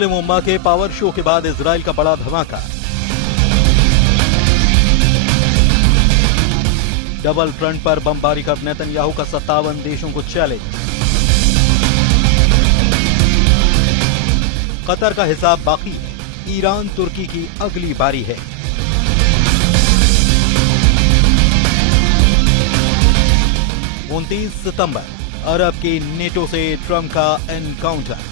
मुस्लिम उम्मा के power show के बाद इजराइल का बड़ा धमाका। डबल फ्रंट पर बमबारी कर नेतन्याहू का 57 देशों को चैलेंज। कतर का हिसाब बाकी है, ईरान तुर्की की अगली बारी है। उनतीस सितंबर अरब की नेटो से ट्रंप का एनकाउंटर।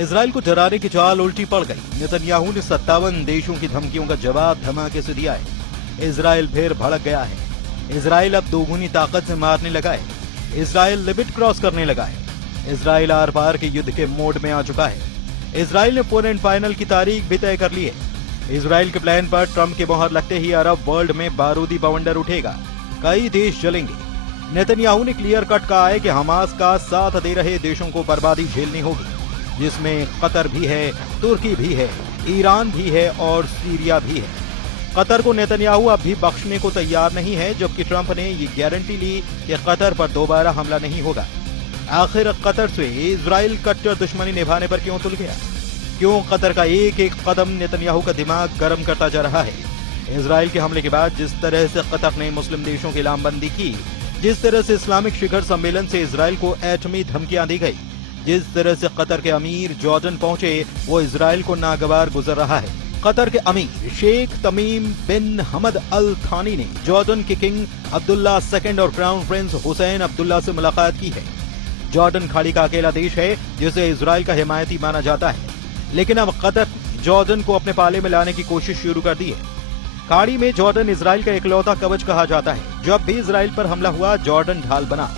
इजराइल को डराने की चाल उल्टी पड़ गई। नेतन्याहू ने 57 देशों की धमकियों का जवाब धमाके से दिया है। इजराइल फिर भड़क गया है। इजराइल अब दोगुनी ताकत से मारने लगा है। इजराइल लिमिट क्रॉस करने लगा है। इजराइल आर पार के युद्ध के मोड में आ चुका है। इजराइल ने 4 एंड फाइनल की तारीख भी तय कर ली है। इजराइल के प्लान पर ट्रंप की मोहर लगते ही अरब वर्ल्ड में बारूदी बवंडर उठेगा, कई देश जलेंगे। नेतन्याहू ने क्लियर कट कहा है कि हमास का साथ दे रहे देशों को बर्बादी झेलनी होगी, जिसमें कतर भी है, तुर्की भी है, ईरान भी है और सीरिया भी है। कतर को नेतन्याहू अब भी बख्शने को तैयार नहीं है, जबकि ट्रंप ने ये गारंटी ली कि कतर पर दोबारा हमला नहीं होगा। आखिर कतर से इजराइल कट्टर दुश्मनी निभाने पर क्यों तुल गया? क्यों कतर का एक एक कदम नेतन्याहू का दिमाग गर्म करता जा रहा है? इजराइल के हमले के बाद जिस तरह से कतर ने मुस्लिम देशों की लामबंदी की, जिस तरह से इस्लामिक शिखर सम्मेलन से इजराइल को एटमी धमकियां दी गई, जिस तरह से कतर के अमीर जॉर्डन पहुंचे, वो इजराइल को नागवार गुजर रहा है। कतर के अमीर शेख तमीम बिन हमद अल थानी ने जॉर्डन के किंग अब्दुल्ला II और क्राउन प्रिंस हुसैन अब्दुल्ला से मुलाकात की है। जॉर्डन खाड़ी का अकेला देश है जिसे इजराइल का हिमायती माना जाता है, लेकिन अब कतर जॉर्डन को अपने पाले में लाने की कोशिश शुरू कर दी है। खाड़ी में जॉर्डन इजराइल का इकलौता कवच कहा जाता है। जब भी इजराइल पर हमला हुआ, जॉर्डन ढाल बना।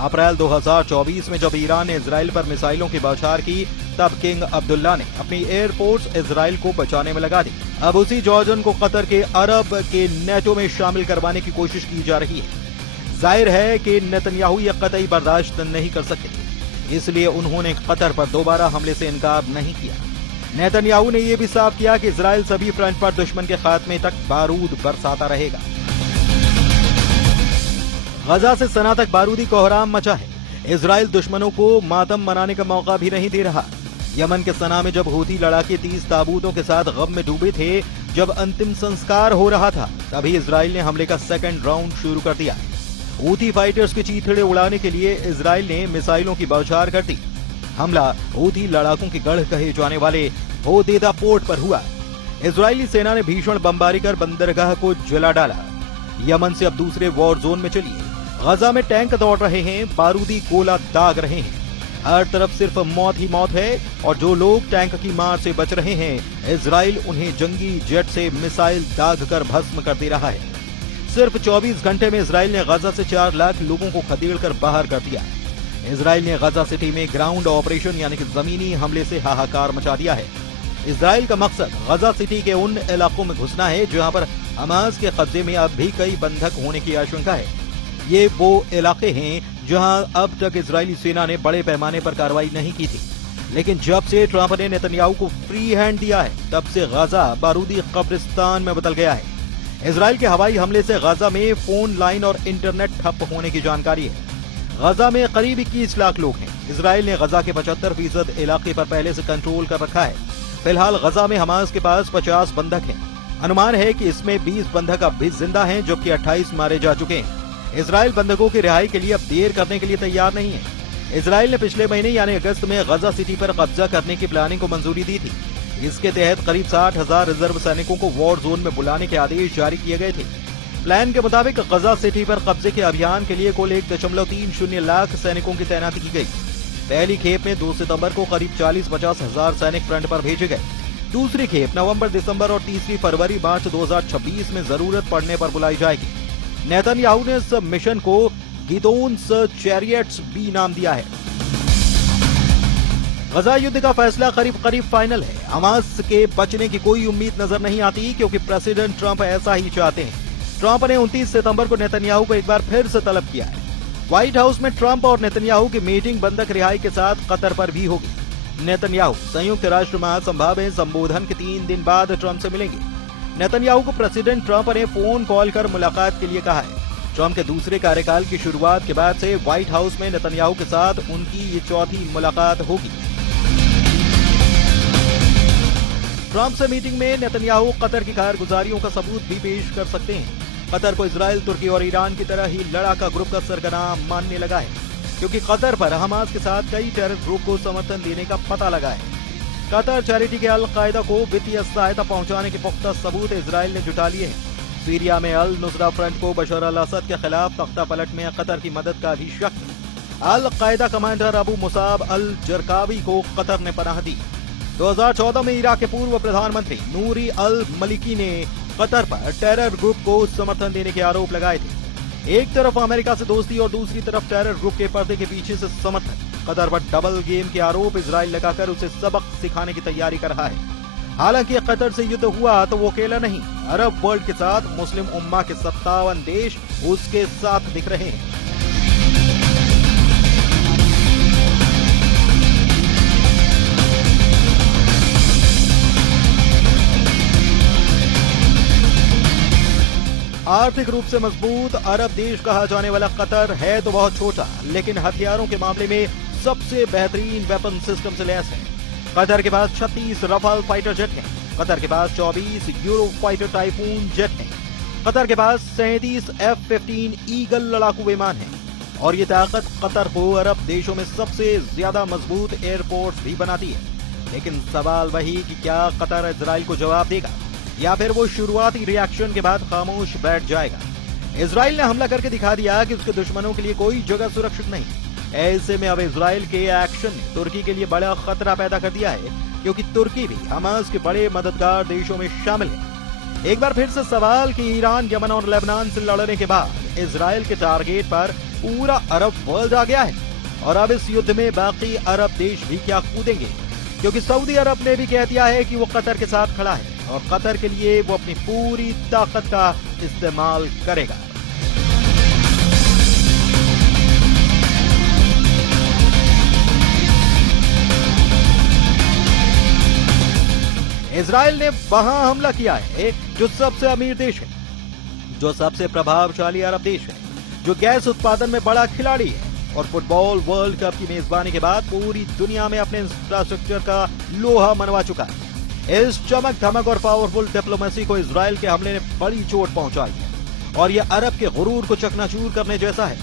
अप्रैल 2024 में जब ईरान ने इजराइल पर मिसाइलों की बौछार की, तब किंग अब्दुल्ला ने अपनी एयरफोर्स इजराइल को बचाने में लगा दी। अब उसी जॉर्डन को कतर के अरब के नेटो में शामिल करवाने की कोशिश की जा रही है। जाहिर है कि नेतन्याहू यह कतई बर्दाश्त नहीं कर सकते, इसलिए उन्होंने कतर पर दोबारा हमले से इनकार नहीं किया। नेतन्याहू ने यह भी साफ किया कि इजराइल सभी फ्रंट पर दुश्मन के खात्मे तक बारूद बरसाता रहेगा। गजा से सना तक बारूदी कोहराम मचा है। इजराइल दुश्मनों को मातम मनाने का मौका भी नहीं दे रहा। यमन के सना में जब हूथी लड़ाके 30 ताबूतों के साथ गम में डूबे थे, जब अंतिम संस्कार हो रहा था, तभी इजराइल ने हमले का सेकंड राउंड शुरू कर दिया। हूथी फाइटर्स के चीथड़े उड़ाने के लिए इजराइल ने मिसाइलों की बौछार कर दी। हमला हूथी लड़ाकों के गढ़ कहे जाने वाले होदेदा पोर्ट पर हुआ। इजरायली सेना ने भीषण बमबारी कर बंदरगाह को जला डाला। यमन से अब दूसरे वॉर जोन में चलिए। गजा में टैंक दौड़ रहे हैं, बारूदी गोला दाग रहे हैं। हर तरफ सिर्फ मौत ही मौत है, और जो लोग टैंक की मार से बच रहे हैं, इजराइल उन्हें जंगी जेट से मिसाइल दाग कर भस्म कर दे रहा है। सिर्फ 24 घंटे में इजराइल ने गजा से 4 लाख लोगों को खदेड़ कर बाहर कर दिया। इजराइल ने गजा सिटी में ग्राउंड ऑपरेशन यानी कि जमीनी हमले से हाहाकार मचा दिया है। इजराइल का मकसद गजा सिटी के उन इलाकों में घुसना है जहां पर हमास के कब्जे में अब भी कई बंधक होने की आशंका है। ये वो इलाके हैं जहां अब तक इजरायली सेना ने बड़े पैमाने पर कार्रवाई नहीं की थी, लेकिन जब से ट्रंप ने नेतन्याहू को फ्री हैंड दिया है, तब से गजा बारूदी कब्रिस्तान में बदल गया है। इजराइल के हवाई हमले से गजा में फोन लाइन और इंटरनेट ठप होने की जानकारी है। गजा में करीब 21 लाख लोग हैं। इजराइल ने गजा के 75% इलाके पर पहले से कंट्रोल कर रखा है। फिलहाल गजा में हमास के पास 50 बंधक हैं। अनुमान है कि इसमें 20 बंधक अब भी जिंदा हैं, जबकि 28 मारे जा चुके हैं। इजराइल बंधकों की रिहाई के लिए अब देर करने के लिए तैयार नहीं है। इजराइल ने पिछले महीने यानी अगस्त में गजा सिटी पर कब्जा करने की प्लानिंग को मंजूरी दी थी। इसके तहत करीब 60,000 रिजर्व सैनिकों को वॉर जोन में बुलाने के आदेश जारी किए गए थे। प्लान के मुताबिक गजा सिटी पर कब्जे के अभियान के लिए कुल 1.30 लाख सैनिकों की तैनाती की गई। पहली खेप में 2 सितंबर को करीब 40-50 हजार सैनिक फ्रंट पर भेजे गए। दूसरी खेप नवंबर, दिसंबर और तीसरी फरवरी, मार्च 2026 में जरूरत पड़ने पर बुलाई जाएगी। नेतन्याहू ने इस मिशन को गिदोन्स चैरियट्स भी नाम दिया है। गजा युद्ध का फैसला करीब करीब फाइनल है। हमास के बचने की कोई उम्मीद नजर नहीं आती, क्योंकि प्रेसिडेंट ट्रंप ऐसा ही चाहते हैं। ट्रंप ने 29 सितंबर को नेतन्याहू को एक बार फिर से तलब किया है। व्हाइट हाउस में ट्रंप और नेतन्याहू की मीटिंग बंधक रिहाई के साथ कतर पर भी होगी। नेतन्याहू संयुक्त राष्ट्र महासभा में संबोधन के 3 दिन बाद ट्रंप से मिलेंगे। नेतन्याहू को प्रेसिडेंट ट्रंप ने फोन कॉल कर मुलाकात के लिए कहा है। ट्रंप के दूसरे कार्यकाल की शुरुआत के बाद से व्हाइट हाउस में नेतन्याहू के साथ उनकी ये चौथी मुलाकात होगी। ट्रंप से मीटिंग में नेतन्याहू कतर की कारगुजारियों का सबूत भी पेश कर सकते हैं। कतर को इजराइल, तुर्की और ईरान की तरह ही लड़ाका ग्रुप का सरगना मानने लगा है, क्योंकि कतर पर हमास के साथ कई टेरर ग्रुप को समर्थन देने का पता लगा है। कतर चैरिटी के अल कायदा को वित्तीय सहायता पहुंचाने के पुख्ता सबूत इजराइल ने जुटा लिए हैं। सीरिया में अल नुसरा फ्रंट को बशर अल असद के खिलाफ तख्ता पलट में कतर की मदद का भी शक है। Al Qaeda commander Abu Musab al Zarqawi को कतर ने पनाह दी। 2014 में इराक के पूर्व प्रधानमंत्री नूरी अल मलिकी ने कतर पर टेरर ग्रुप को समर्थन देने के आरोप लगाए थे। एक तरफ अमेरिका से दोस्ती और दूसरी तरफ टेरर ग्रुप के पर्दे के पीछे से समर्थन। कतर पर डबल गेम के आरोप इजराइल लगाकर उसे सबक सिखाने की तैयारी कर रहा है। हालांकि कतर से युद्ध हुआ तो वो अकेला नहीं, अरब वर्ल्ड के साथ मुस्लिम उम्मा के 57 देश उसके साथ दिख रहे हैं। आर्थिक रूप से मजबूत अरब देश कहा जाने वाला कतर है तो बहुत छोटा, लेकिन हथियारों के मामले में सबसे बेहतरीन वेपन सिस्टम से लैस है। कतर के पास 36 रफाल फाइटर जेट हैं। कतर के पास 24 यूरो फाइटर टाइफून जेट हैं। कतर के पास 37 F-15 ईगल लड़ाकू विमान हैं। और ये ताकत कतर को अरब देशों में सबसे ज्यादा मजबूत एयरफोर्स भी बनाती है। लेकिन सवाल वही कि क्या कतर इजराइल को जवाब देगा या फिर वो शुरुआती रिएक्शन के बाद खामोश बैठ जाएगा। इजराइल ने हमला करके दिखा दिया कि उसके दुश्मनों के लिए कोई जगह सुरक्षित नहीं। ऐसे में अब इजराइल के एक्शन ने तुर्की के लिए बड़ा खतरा पैदा कर दिया है, क्योंकि तुर्की भी हमास के बड़े मददगार देशों में शामिल है। एक बार फिर से सवाल कि ईरान, यमन और लेबनान से लड़ने के बाद इजराइल के टारगेट पर पूरा अरब वर्ल्ड आ गया है। और अब इस युद्ध में बाकी अरब देश भी क्या कूदेंगे, क्योंकि सऊदी अरब ने भी कह दिया है कि वो कतर के साथ खड़ा है और कतर के लिए वो अपनी पूरी ताकत का इस्तेमाल करेगा। इजराइल ने वहां हमला किया है जो सबसे अमीर देश है, जो सबसे प्रभावशाली अरब देश है, जो गैस उत्पादन में बड़ा खिलाड़ी है और फुटबॉल वर्ल्ड कप की मेजबानी के बाद पूरी दुनिया में अपने इंफ्रास्ट्रक्चर का लोहा मनवा चुका है। इस चमक धमक और पावरफुल डिप्लोमेसी को इजराइल के हमले ने बड़ी चोट पहुंचाई है और यह अरब के गुरूर को चकनाचूर करने जैसा है।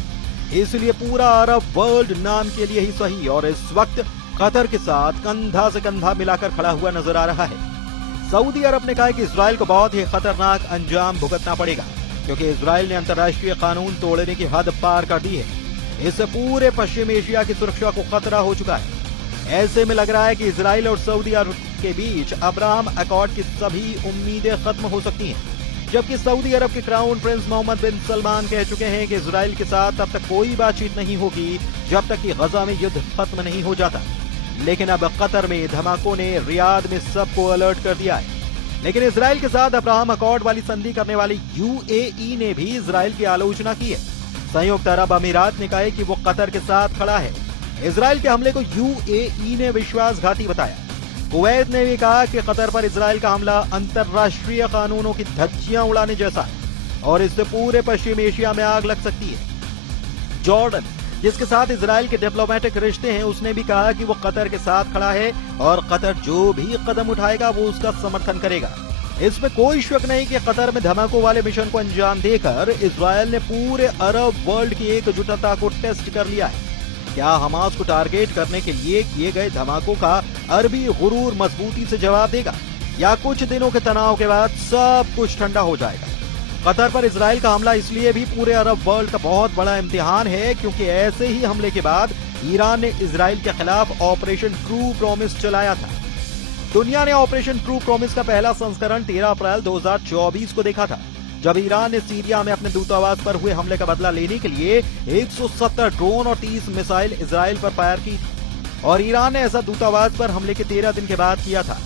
इसलिए पूरा अरब वर्ल्ड नाम के लिए ही सही और इस वक्त कतर के साथ कंधा से कंधा मिलाकर खड़ा हुआ नजर आ रहा है। सऊदी अरब ने कहा कि इजराइल को बहुत ही खतरनाक अंजाम भुगतना पड़ेगा, क्योंकि इजराइल ने अंतर्राष्ट्रीय कानून तोड़ने की हद पार कर दी है। इससे पूरे पश्चिम एशिया की सुरक्षा को खतरा हो चुका है। ऐसे में लग रहा है कि इजराइल और सऊदी अरब के बीच अब्राहम अकॉर्ड की सभी उम्मीदें खत्म हो सकती हैं, जबकि सऊदी अरब के क्राउन प्रिंस मोहम्मद बिन सलमान कह चुके हैं कि इजराइल के साथ तब तक कोई बातचीत नहीं होगी जब तक कि गजा में युद्ध खत्म नहीं हो जाता। लेकिन अब कतर में धमाकों ने रियाद में सबको अलर्ट कर दिया है। लेकिन इजराइल के साथ अब्राहम अकॉर्ड वाली संधि करने वाली यूएई ने भी इजराइल की आलोचना की है। संयुक्त अरब अमीरात ने कहा है कि वो कतर के साथ खड़ा है। इजराइल के हमले को यूएई ने विश्वासघाती बताया। कुवैत ने भी कहा कि कतर पर इजराइल का हमला अंतर्राष्ट्रीय कानूनों की धज्जियां उड़ाने जैसा है और इससे पूरे पश्चिम एशिया में आग लग सकती है। जॉर्डन, जिसके साथ इजराइल के डिप्लोमेटिक रिश्ते हैं, उसने भी कहा कि वो कतर के साथ खड़ा है और कतर जो भी कदम उठाएगा वो उसका समर्थन करेगा। इसमें कोई शक नहीं कि कतर में धमाकों वाले मिशन को अंजाम देकर इजराइल ने पूरे अरब वर्ल्ड की एकजुटता को टेस्ट कर लिया है। क्या हमास को टारगेट करने के लिए किए गए धमाकों का अरबी गुरूर मजबूती से जवाब देगा या कुछ दिनों के तनाव के बाद सब कुछ ठंडा हो जाएगा? कतर पर इजराइल का हमला इसलिए भी पूरे अरब वर्ल्ड का बहुत बड़ा इम्तिहान है क्योंकि ऐसे ही हमले के बाद ईरान ने इजराइल के खिलाफ ऑपरेशन ट्रू प्रॉमिस चलाया था। दुनिया ने ऑपरेशन ट्रू प्रॉमिस का पहला संस्करण 13 अप्रैल 2024 को देखा था, जब ईरान ने सीरिया में अपने दूतावास पर हुए हमले का बदला लेने के लिए 170 ड्रोन और 30 मिसाइल इजराइल पर फायर की थी और ईरान ने ऐसा दूतावास पर हमले के 13 दिन के बाद किया था।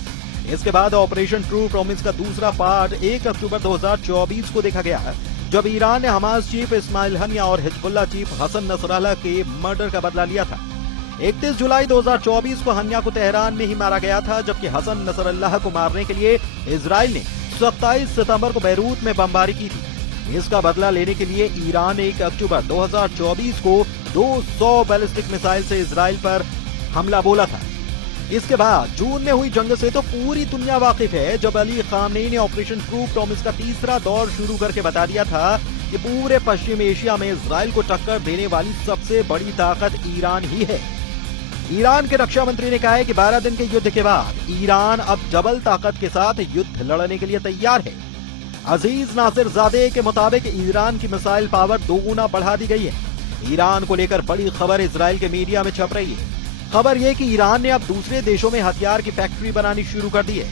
इसके बाद ऑपरेशन ट्रू प्रॉमिस का दूसरा पार्ट 1 अक्टूबर 2024 को देखा गया, जब ईरान ने हमास चीफ इस्माइल हनिया और हिजबुल्लाह चीफ हसन नसरल्लाह के मर्डर का बदला लिया था। 31 जुलाई 2024 को हनिया को तेहरान में ही मारा गया था, जबकि हसन नसरल्लाह को मारने के लिए इजराइल ने 27 सितंबर को बैरूत में बमबारी की थी। इसका बदला लेने के लिए ईरान ने 1 अक्टूबर 2024 को 200 बैलिस्टिक मिसाइल से इजराइल पर हमला बोला था। इसके बाद जून में हुई जंग से तो पूरी दुनिया वाकिफ है, जब अली खामनेई ने ऑपरेशन ट्रू प्रॉमिस का तीसरा दौर शुरू करके बता दिया था कि पूरे पश्चिम एशिया में इजराइल को टक्कर देने वाली सबसे बड़ी ताकत ईरान ही है। ईरान के रक्षा मंत्री ने कहा है कि 12 दिन के युद्ध के बाद ईरान अब डबल ताकत के साथ युद्ध लड़ने के लिए तैयार है। अजीज नासिरजादे के मुताबिक ईरान की मिसाइल पावर 2 गुना बढ़ा दी गई है। ईरान को लेकर बड़ी खबर इजराइल के मीडिया में छप रही है। खबर यह कि ईरान ने अब दूसरे देशों में हथियार की फैक्ट्री बनानी शुरू कर दी है।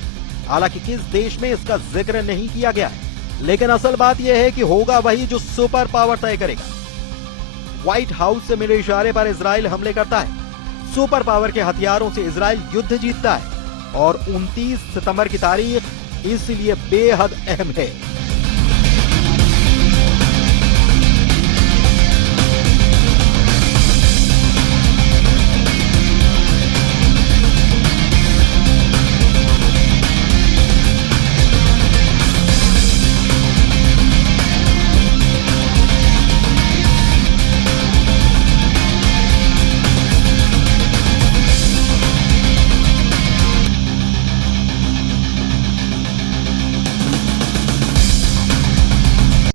हालांकि किस देश में इसका जिक्र नहीं किया गया है, लेकिन असल बात यह है कि होगा वही जो सुपर पावर तय करेगा। व्हाइट हाउस से मिले इशारे पर इजराइल हमले करता है। सुपर पावर के हथियारों से इजराइल युद्ध जीतता है और 29 सितंबर की तारीख इसलिए बेहद अहम है।